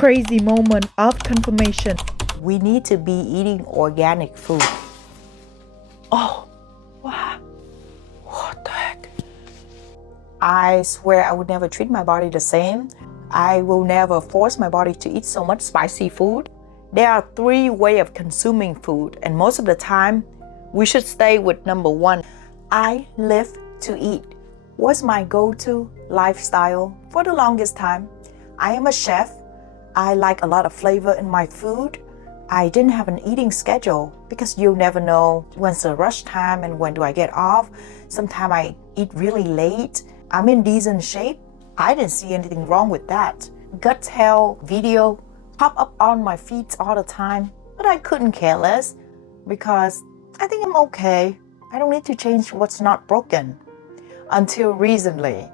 crazy moment of confirmation. We need to be eating organic food. Oh, wow. What the heck? I swear I would never treat my body the same. I will never force my body to eat so much spicy food. There are 3 ways of consuming food, and most of the time, we should stay with number 1. I live to eat was my go-to lifestyle for the longest time. I am a chef. I like a lot of flavor in my food. I didn't have an eating schedule because you never know when's the rush time and when do I get off. Sometimes I eat really late. I'm in decent shape. I didn't see anything wrong with that. Gut health video pop up on my feeds all the time, but I couldn't care less because I think I'm okay. I don't need to change what's not broken. Until recently,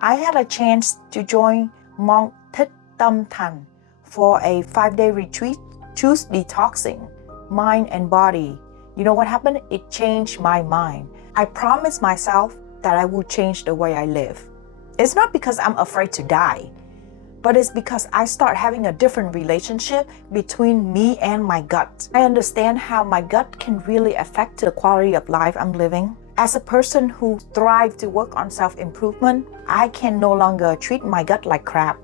I had a chance to join Monk Thich Tam Thanh for a 5-day retreat. Choose detoxing, mind and body. You know what happened? It changed my mind. I promised myself that I would change the way I live. It's not because I'm afraid to die, but it's because I start having a different relationship between me and my gut. I understand how my gut can really affect the quality of life I'm living. As a person who thrives to work on self-improvement, I can no longer treat my gut like crap.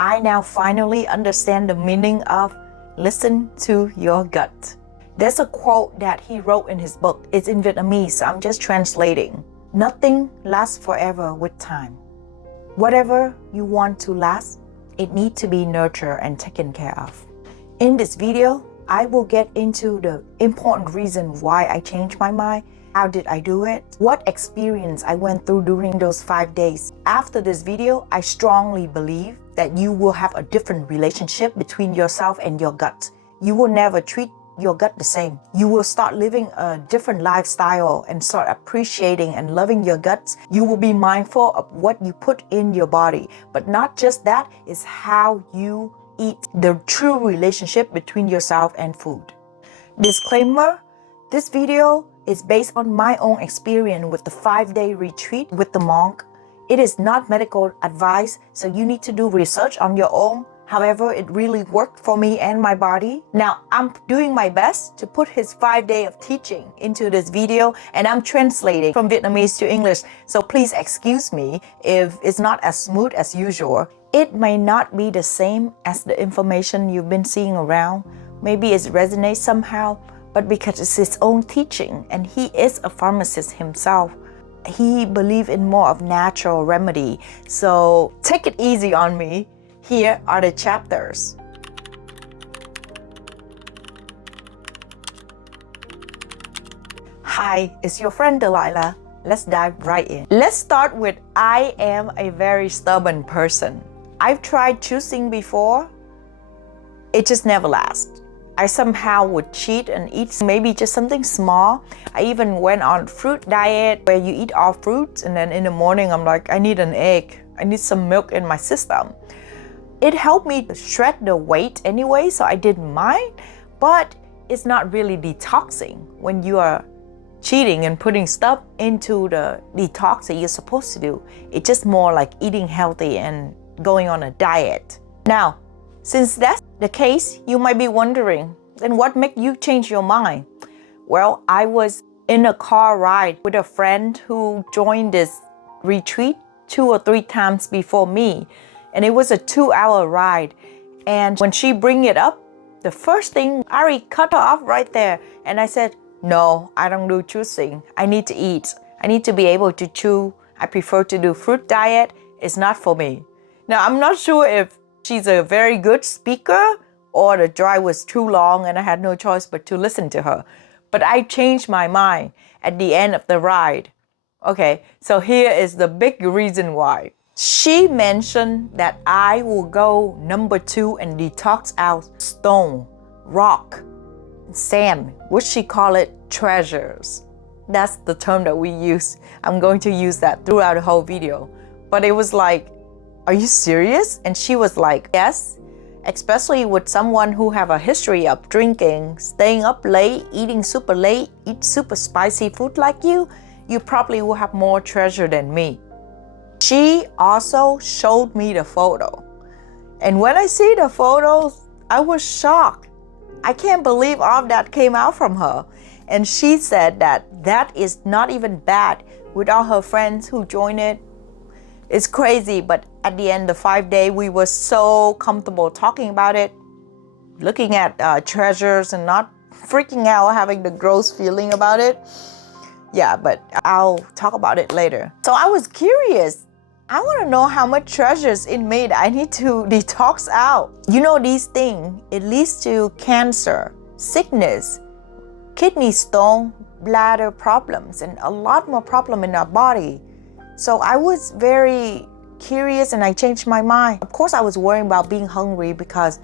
I now finally understand the meaning of listen to your gut. There's a quote that he wrote in his book. It's in Vietnamese, so I'm just translating. Nothing lasts forever with time. Whatever you want to last, it needs to be nurtured and taken care of. In this video, I will get into the important reason why I changed my mind. How did I do it? What experience I went through during those 5 days. After this video, I strongly believe that you will have a different relationship between yourself and your gut. You will never treat your gut the same. You will start living a different lifestyle and start appreciating and loving your guts. You will be mindful of what you put in your body. But not just that, is how you eat. The true relationship between yourself and food. Disclaimer, this video is based on my own experience with the 5-day retreat with the monk. It is not medical advice, so you need to do research on your own. However, it really worked for me and my body. Now, I'm doing my best to put his 5 day of teaching into this video, and I'm translating from Vietnamese to English. So please excuse me if it's not as smooth as usual. It may not be the same as the information you've been seeing around. Maybe it resonates somehow, but because it's his own teaching, and he is a pharmacist himself, he believes in more of natural remedy. So take it easy on me. Here are the chapters. Hi, it's your friend Delilah. Let's dive right in. Let's start with I am a very stubborn person. I've tried choosing before. It just never lasts. I somehow would cheat and eat maybe just something small. I even went on fruit diet where you eat all fruits, and then in the morning I'm like, I need an egg. I need some milk in my system. It helped me shred the weight anyway, so I didn't mind, but it's not really detoxing when you are cheating and putting stuff into the detox that you're supposed to do. It's just more like eating healthy and going on a diet. Now, since that's the case, you might be wondering, then what made you change your mind? Well, I was in a car ride with a friend who joined this retreat 2 or 3 times before me. And it was a 2-hour ride. And when she bring it up, the first thing, I already cut her off right there. And I said, no, I don't do choosing. I need to eat. I need to be able to chew. I prefer to do fruit diet. It's not for me. Now, I'm not sure if she's a very good speaker or the drive was too long and I had no choice but to listen to her. But I changed my mind at the end of the ride. Okay, so here is the big reason why. She mentioned that I will go number 2 and detox out stone, rock, sand, which she called it treasures. That's the term that we use. I'm going to use that throughout the whole video. But it was like, are you serious? And she was like, yes, especially with someone who have a history of drinking, staying up late, eating super late, eat super spicy food like you probably will have more treasure than me. She also showed me the photo. And when I see the photos, I was shocked. I can't believe all of that came out from her. And she said that is not even bad with all her friends who joined it. It's crazy, but at the end of 5 days, we were so comfortable talking about it, looking at treasures and not freaking out, having the gross feeling about it. Yeah, but I'll talk about it later. So I was curious. I want to know how much treasures in me that I need to detox out. You know, these things, it leads to cancer, sickness, kidney stone, bladder problems, and a lot more problem in our body. So I was very curious and I changed my mind. Of course, I was worrying about being hungry because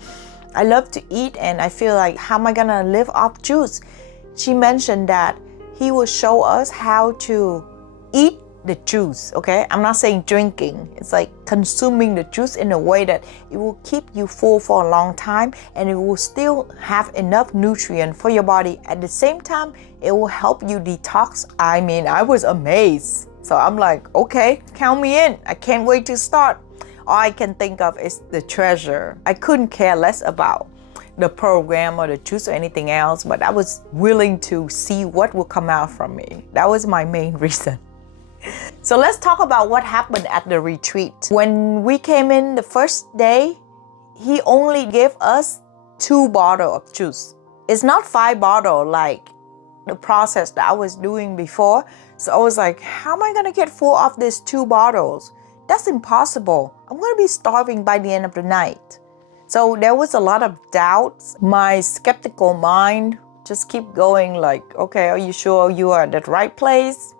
I love to eat and I feel like, how am I gonna live off juice? She mentioned that he will show us how to eat the juice, okay? I'm not saying drinking. It's like consuming the juice in a way that it will keep you full for a long time and it will still have enough nutrient for your body. At the same time, it will help you detox. I mean, I was amazed. So I'm like, okay, count me in. I can't wait to start. All I can think of is the treasure. I couldn't care less about the program or the juice or anything else, but I was willing to see what will come out from me. That was my main reason. So let's talk about what happened at the retreat. When we came in the first day, he only gave us 2 bottles of juice. It's not 5 bottles like the process that I was doing before. So I was like, how am I gonna get full of these 2 bottles? That's impossible. I'm gonna be starving by the end of the night. So there was a lot of doubts. My skeptical mind just keep going like, okay, are you sure you are at the right place?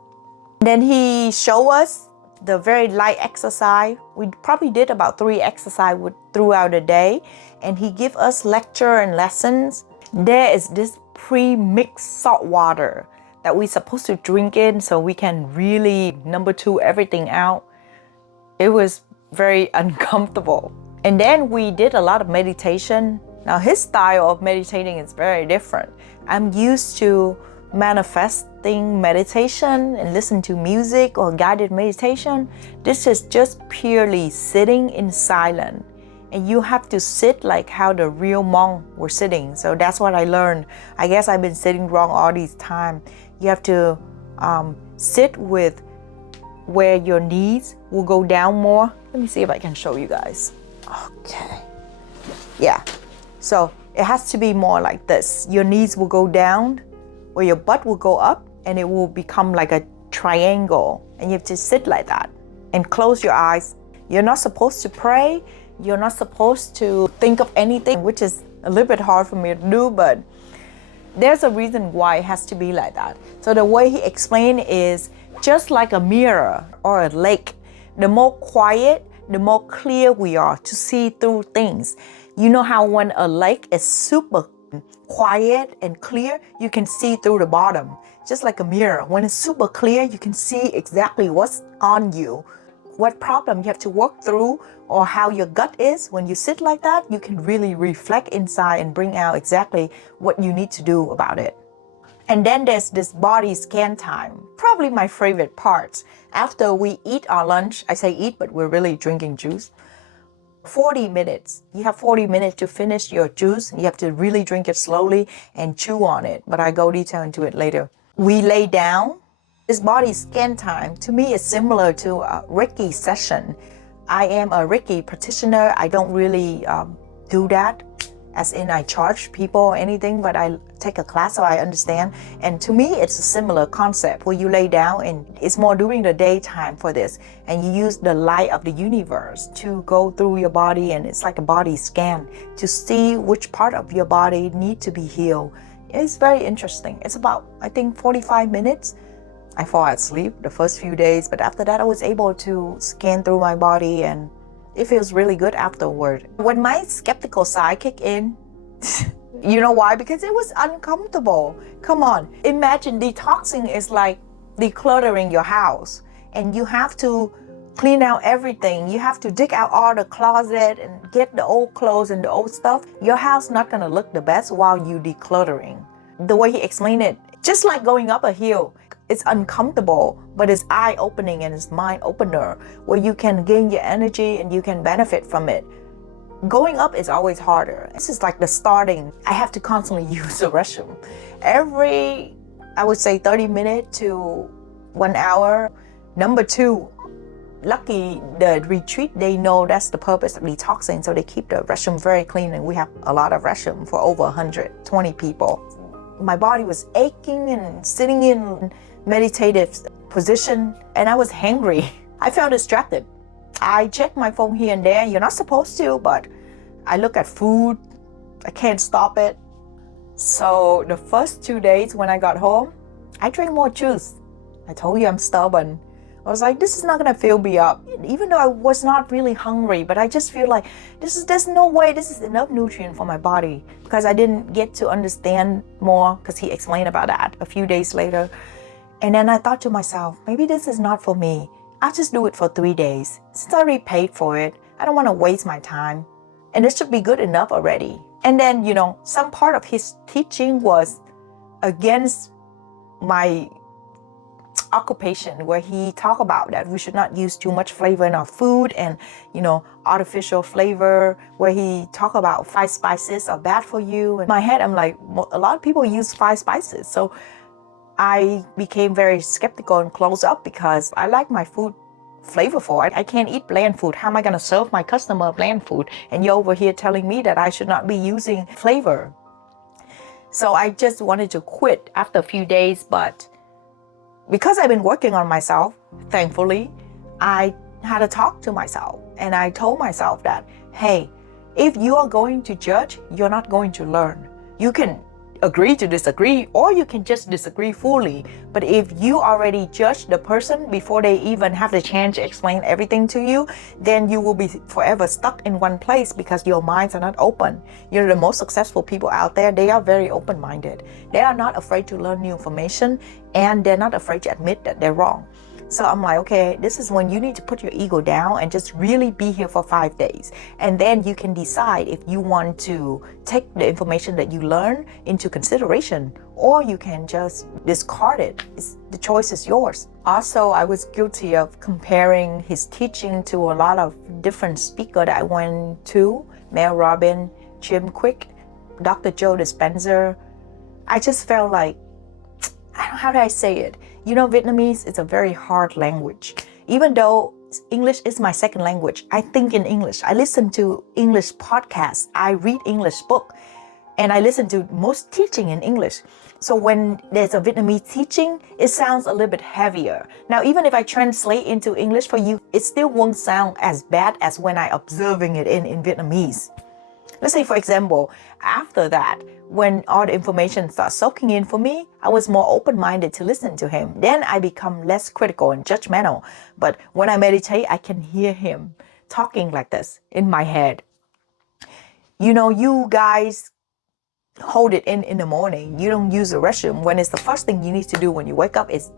Then he showed us the very light exercise. We probably did about 3 exercises throughout the day. And he give us lecture and lessons. There is this pre-mixed salt water that we're supposed to drink in so we can really number 2 everything out. It was very uncomfortable. And then we did a lot of meditation. Now his style of meditating is very different. I'm used to manifesting meditation and listen to music or guided meditation. This is just purely sitting in silence. And you have to sit like how the real monk were sitting. So that's what I learned. I guess I've been sitting wrong all this time. You have to sit with where your knees will go down more. Let me see if I can show you guys. Okay. Yeah. So it has to be more like this. Your knees will go down, or your butt will go up, and it will become like a triangle. And you have to sit like that and close your eyes. You're not supposed to pray. You're not supposed to think of anything, which is a little bit hard for me to do, but there's a reason why it has to be like that. So the way he explained is just like a mirror or a lake. The more quiet, the more clear we are to see through things. You know how when a lake is super quiet and clear, you can see through the bottom, just like a mirror. When it's super clear, you can see exactly what's on you, what problem you have to work through, or how your gut is. When you sit like that, you can really reflect inside and bring out exactly what you need to do about it. And then there's this body scan time, probably my favorite part. After we eat our lunch, I say eat, but we're really drinking juice. 40 minutes. You have 40 minutes to finish your juice. You have to really drink it slowly and chew on it, but I go detail into it later. We lay down. This body scan time, to me, is similar to a Reiki session. I am a Reiki practitioner. I don't really do that, as in I charge people or anything, but I take a class so I understand. And to me, it's a similar concept where you lay down, and it's more during the daytime for this. And you use the light of the universe to go through your body, and it's like a body scan to see which part of your body need to be healed. It's very interesting. It's about, I think, 45 minutes. I fall asleep the first few days, but after that I was able to scan through my body and it feels really good afterward. When my skeptical side kicked in, you know why? Because it was uncomfortable. Come on, imagine detoxing is like decluttering your house, and you have to clean out everything. You have to dig out all the closet and get the old clothes and the old stuff. Your house not gonna look the best while you decluttering. The way he explained it, just like going up a hill. It's uncomfortable, but it's eye-opening and it's mind-opener, where you can gain your energy and you can benefit from it. Going up is always harder. This is like the starting. I have to constantly use the restroom. Every, I would say 30 minutes to 1 hour. Number two, lucky the retreat, they know that's the purpose of detoxing, so they keep the restroom very clean, and we have a lot of restroom for over 120 people. My body was aching and sitting in meditative position, and I was hangry. I felt distracted. I check my phone here and there. You're not supposed to, but I look at food. I can't stop it. So the first 2 days when I got home, I drank more juice. I told you I'm stubborn. I was like, this is not gonna fill me up. Even though I was not really hungry, but I just feel like there's no way this is enough nutrient for my body, because I didn't get to understand more, because he explained about that a few days later. And then I thought to myself, maybe this is not for me. I'll just do it for 3 days. Since I already paid for it, I don't want to waste my time. And it should be good enough already. And then, some part of his teaching was against my occupation, where he talked about that we should not use too much flavor in our food and, artificial flavor, where he talked about 5 spices are bad for you. In my head, I'm like, a lot of people use 5 spices. So I became very skeptical and closed up, because I like my food flavorful. I can't eat bland food. How am I going to serve my customer bland food? And you're over here telling me that I should not be using flavor. So I just wanted to quit after a few days, but because I've been working on myself, thankfully, I had a talk to myself, and I told myself that, hey, if you are going to judge, you're not going to learn. You can agree to disagree, or you can just disagree fully. But if you already judge the person before they even have the chance to explain everything to you, then you will be forever stuck in one place, because your minds are not open. The most successful people out there, they are very open-minded. They are not afraid to learn new information, and they're not afraid to admit that they're wrong. So I'm like, okay, this is when you need to put your ego down and just really be here for 5 days. And then you can decide if you want to take the information that you learn into consideration, or you can just discard it. The choice is yours. Also, I was guilty of comparing his teaching to a lot of different speakers that I went to. Mel Robbins, Jim Quick, Dr. Joe Dispenza. I just felt like, how do I say it? Vietnamese is a very hard language. Even though English is my second language, I think in English. I listen to English podcasts. I read English book, and I listen to most teaching in English. So when there's a Vietnamese teaching, it sounds a little bit heavier. Now, even if I translate into English for you, it still won't sound as bad as when I observing it in Vietnamese. Let's say, for example, after that, when all the information starts soaking in for me, I was more open-minded to listen to him. Then I become less critical and judgmental. But when I meditate, I can hear him talking like this in my head. You guys hold it in the morning. You don't use the restroom when it's the first thing you need to do when you wake up is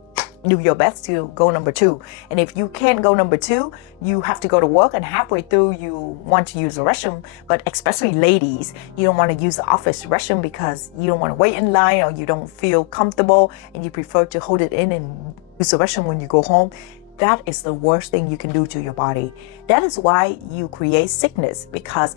do your best to go number 2. And if you can't go number 2, you have to go to work, and halfway through you want to use the restroom. But especially ladies, you don't want to use the office restroom because you don't want to wait in line, or you don't feel comfortable, and you prefer to hold it in and use the restroom when you go home. That is the worst thing you can do to your body. That is why you create sickness, because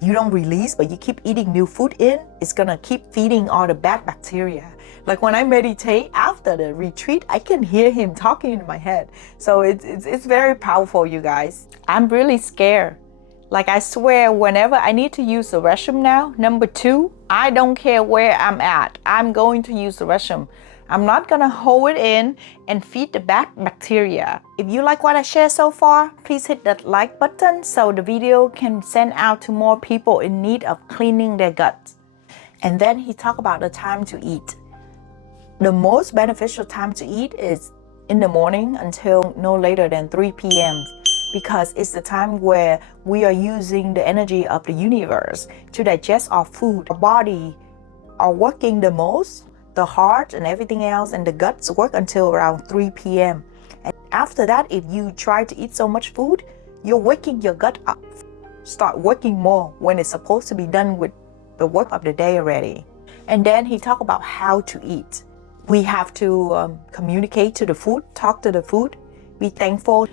you don't release, but you keep eating new food in. It's gonna keep feeding all the bad bacteria. Like when I meditate after the retreat, I can hear him talking in my head. So it's very powerful, you guys. I'm really scared. Like I swear, whenever I need to use the restroom now, number 2, I don't care where I'm at. I'm going to use the restroom. I'm not gonna hold it in and feed the bad bacteria. If you like what I shared so far, please hit that like button so the video can send out to more people in need of cleaning their guts. And then he talked about the time to eat. The most beneficial time to eat is in the morning until no later than 3 p.m. because it's the time where we are using the energy of the universe to digest our food. Our body are working the most. The heart and everything else and the guts work until around 3 p.m. And after that, if you try to eat so much food, you're waking your gut up. Start working more when it's supposed to be done with the work of the day already. And then he talked about how to eat. We have to communicate to the food, talk to the food, be thankful.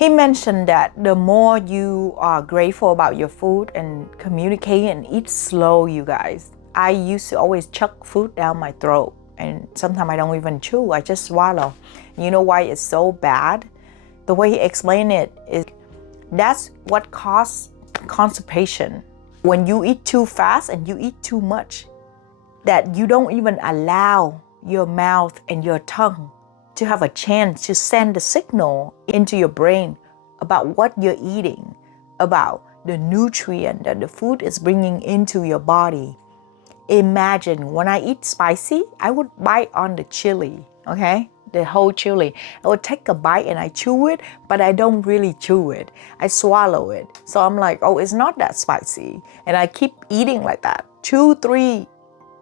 He mentioned that the more you are grateful about your food and communicate and eat slow, you guys. I used to always chuck food down my throat, and sometimes I don't even chew, I just swallow. You know why it's so bad? The way he explained it is that's what causes constipation. When you eat too fast and you eat too much, that you don't even allow your mouth and your tongue to have a chance to send the signal into your brain about what you're eating, about the nutrient that the food is bringing into your body. Imagine when I eat spicy, I would bite on the chili, okay? The whole chili. I would take a bite and I chew it, but I don't really chew it. I swallow it. So I'm like, oh, it's not that spicy. And I keep eating like that, 2, 3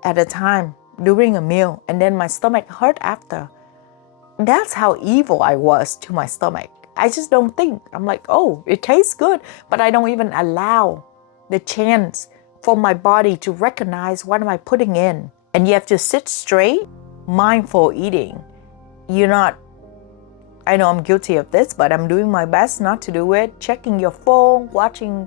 at a time during a meal. And then my stomach hurt after. That's how evil I was to my stomach. I just don't think. I'm like, oh, it tastes good, but I don't even allow the chance for my body to recognize what am I putting in. And you have to sit straight, mindful eating. You're not, I know I'm guilty of this, but I'm doing my best not to do it. Checking your phone, watching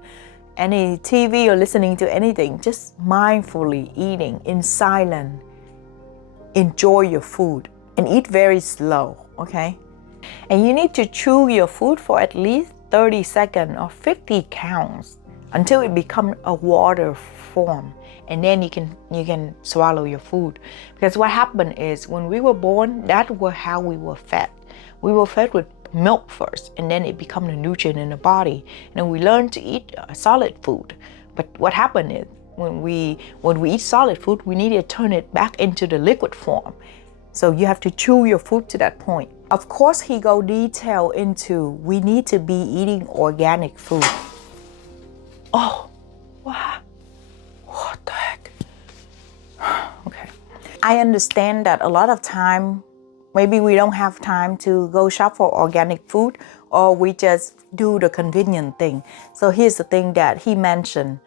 any TV or listening to anything. Just mindfully eating in silence. Enjoy your food. And eat very slow, okay? And you need to chew your food for at least 30 seconds or 50 counts until it becomes a water form. And then you can swallow your food. Because what happened is when we were born, that was how we were fed. We were fed with milk first, and then it becomes the nutrient in the body. And then we learned to eat solid food. But what happened is when we eat solid food, we need to turn it back into the liquid form. So you have to chew your food to that point. Of course, he go detail into we need to be eating organic food. Oh, wow. What the heck? Okay. I understand that a lot of time, maybe we don't have time to go shop for organic food, or we just do the convenient thing. So here's the thing that he mentioned.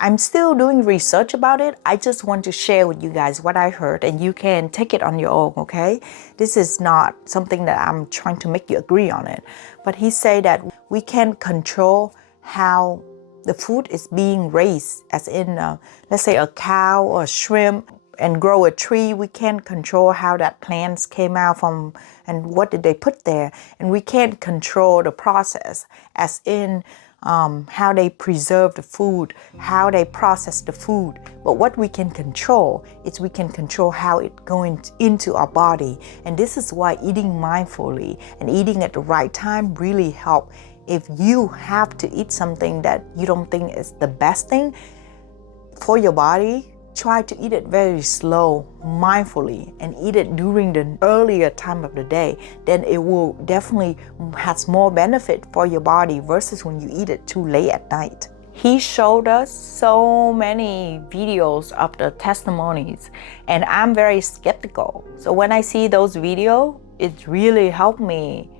I'm still doing research about it. I just want to share with you guys what I heard, and you can take it on your own, okay? This is not something that I'm trying to make you agree on it. But he said that we can control how the food is being raised, as in, let's say a cow or a shrimp, and grow a tree. We can't control how that plants came out from and what did they put there. And we can't control the process, as in, how they preserve the food, how they process the food. But what we can control is we can control how it goes into our body. And this is why eating mindfully and eating at the right time really help. If you have to eat something that you don't think is the best thing for your body, try to eat it very slow, mindfully, and eat it during the earlier time of the day. Then it will definitely has more benefit for your body versus when you eat it too late at night. He showed us so many videos of the testimonies, and I'm very skeptical. So when I see those videos, it really helped me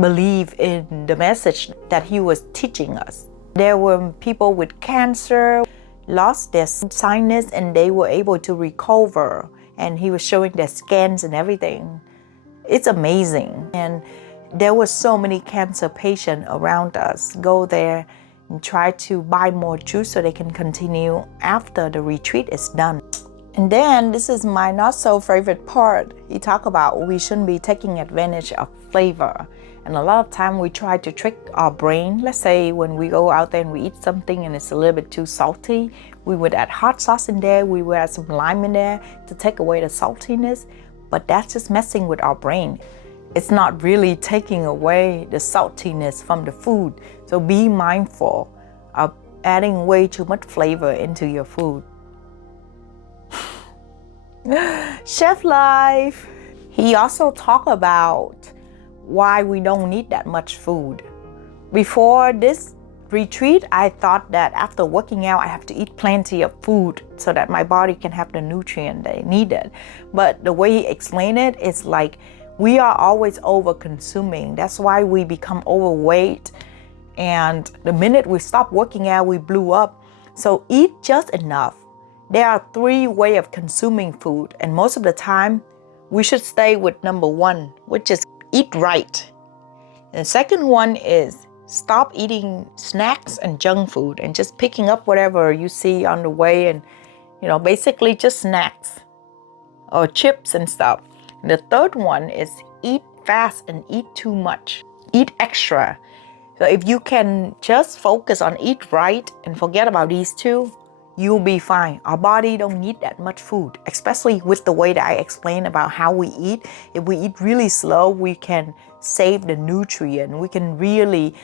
believe in the message that he was teaching us. There were people with cancer, lost their sinus, and they were able to recover, and he was showing their scans and everything. It's amazing. And there were so many cancer patients around us go there and try to buy more juice so they can continue after the retreat is done. And then this is my not so favorite part. He talked about we shouldn't be taking advantage of flavor. And a lot of time we try to trick our brain. Let's say when we go out there and we eat something and it's a little bit too salty, we would add hot sauce in there, we would add some lime in there to take away the saltiness. But that's just messing with our brain. It's not really taking away the saltiness from the food. So be mindful of adding way too much flavor into your food. Chef life. He also talked about why we don't need that much food. Before this retreat, I thought that after working out, I have to eat plenty of food so that my body can have the nutrient that it needed. But the way he explained it is like we are always over consuming. That's why we become overweight. And the minute we stop working out, we blew up. So eat just enough. There are 3 ways of consuming food. And most of the time, we should stay with number 1, which is eat right. The second one is stop eating snacks and junk food and just picking up whatever you see on the way and, basically just snacks or chips and stuff. And the third one is eat fast and eat too much. Eat extra. So if you can just focus on eat right and forget about these two, you'll be fine. Our body don't need that much food, especially with the way that I explained about how we eat. If we eat really slow, we can save the nutrient. We can really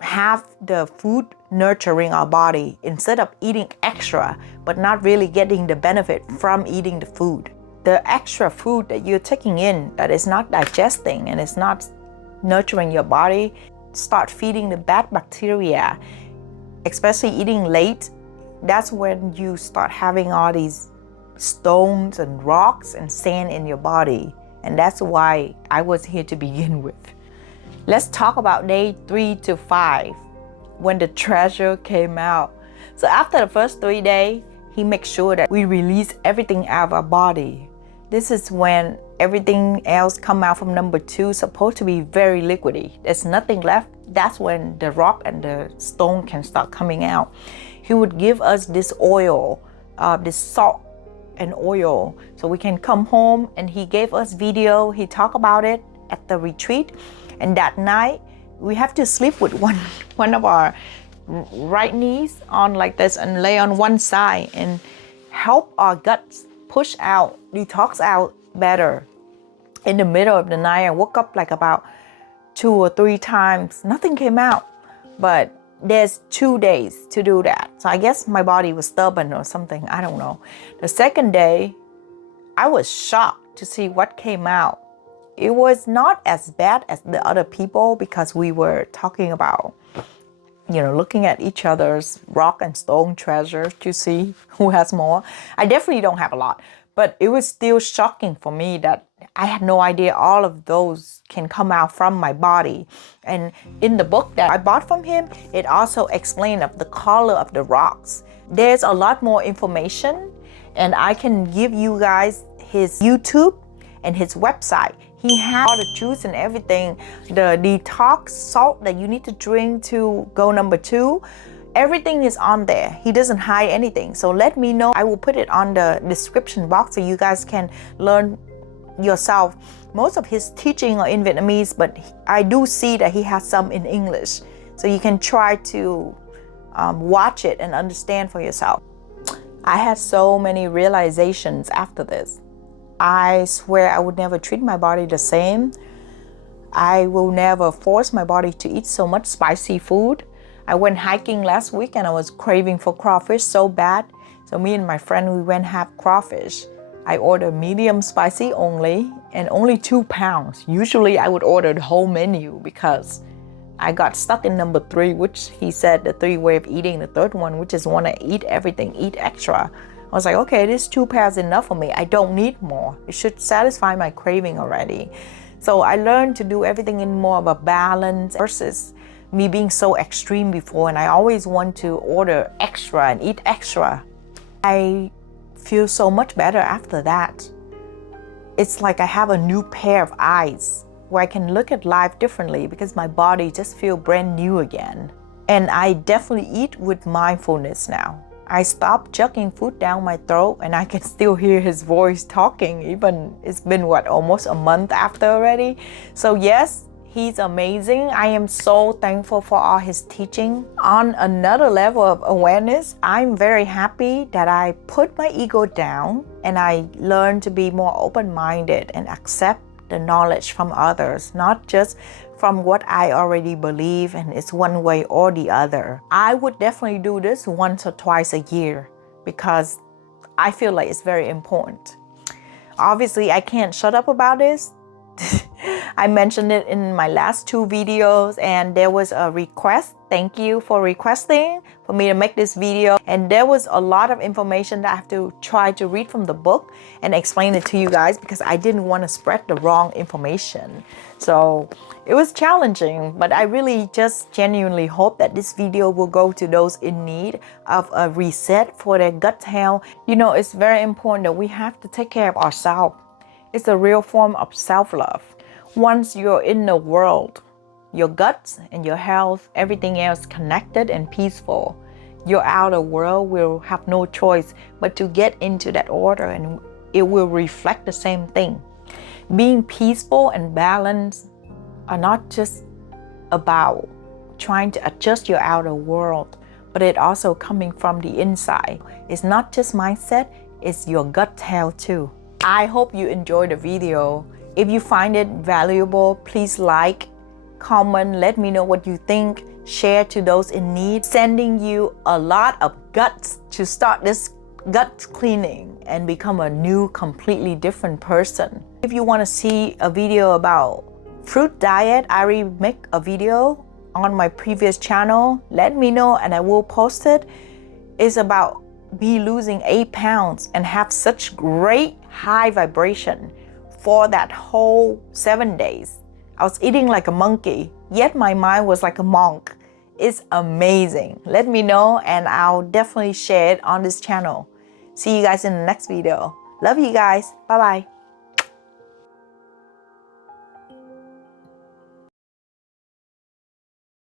have the food nurturing our body instead of eating extra, but not really getting the benefit from eating the food. The extra food that you're taking in that is not digesting and is not nurturing your body, start feeding the bad bacteria, especially eating late. That's when you start having all these stones and rocks and sand in your body. And that's why I was here to begin with. Let's talk about day 3 to 5 when the treasure came out. So after the first 3 days, he makes sure that we release everything out of our body. This is when everything else come out from number 2, supposed to be very liquidy. There's nothing left. That's when the rock and the stone can start coming out. He would give us this oil, this salt and oil, so we can come home, and he gave us video. He talked about it at the retreat. And that night, we have to sleep with one of our right knees on like this and lay on one side and help our guts push out, detox out better. In the middle of the night, I woke up like about 2 or 3 times. Nothing came out, but there's 2 days to do that. So I guess my body was stubborn or something. I don't know. The second day, I was shocked to see what came out. It was not as bad as the other people because we were talking about, looking at each other's rock and stone treasure to see who has more. I definitely don't have a lot, but it was still shocking for me that I had no idea all of those can come out from my body. And in the book that I bought from him, it also explained of the color of the rocks. There's a lot more information, and I can give you guys his YouTube and his website. He has all the juice and everything, the detox salt that you need to drink to go number 2. Everything is on there. He doesn't hide anything. So let me know. I will put it on the description box so you guys can learn yourself. Most of his teaching are in Vietnamese, but I do see that he has some in English. So you can try to watch it and understand for yourself. I had so many realizations after this. I swear I would never treat my body the same. I will never force my body to eat so much spicy food. I went hiking last week and I was craving for crawfish so bad. So me and my friend, we went have crawfish. I ordered medium spicy only and only 2 pounds. Usually I would order the whole menu because I got stuck in number 3, which he said the 3 way of eating. The third one, which is want to eat everything, eat extra. I was like, okay, this 2 pounds is enough for me. I don't need more. It should satisfy my craving already. So I learned to do everything in more of a balance versus me being so extreme before. And I always want to order extra and eat extra. I feel so much better after that. It's like I have a new pair of eyes where I can look at life differently because my body just feels brand new again. And I definitely eat with mindfulness now. I stopped chucking food down my throat and I can still hear his voice talking, even it's been almost a month after already. So yes, he's amazing. I am so thankful for all his teaching. On another level of awareness, I'm very happy that I put my ego down and I learned to be more open-minded and accept the knowledge from others, not just from what I already believe and it's one way or the other. I would definitely do this once or twice a year because I feel like it's very important. Obviously, I can't shut up about this. I mentioned it in my last 2 videos and there was a request. Thank you for requesting for me to make this video. And there was a lot of information that I have to try to read from the book and explain it to you guys because I didn't want to spread the wrong information. So it was challenging, but I really just genuinely hope that this video will go to those in need of a reset for their gut health. It's very important that we have to take care of ourselves. It's a real form of self-love. Once you're in the world, your guts and your health, everything else connected and peaceful, your outer world will have no choice but to get into that order, and it will reflect the same thing. Being peaceful and balanced are not just about trying to adjust your outer world, but it also coming from the inside. It's not just mindset, it's your gut health too. I hope you enjoyed the video. If you find it valuable, please like, comment, let me know what you think, share to those in need. Sending you a lot of guts to start this gut cleaning and become a new, completely different person. If you want to see a video about fruit diet, I already make a video on my previous channel. Let me know and I will post it. It's about me losing 8 pounds and have such great high vibration for that whole 7 days. I was eating like a monkey, yet my mind was like a monk. It's amazing. Let me know and I'll definitely share it on this channel. See you guys in the next video. Love you guys. Bye bye.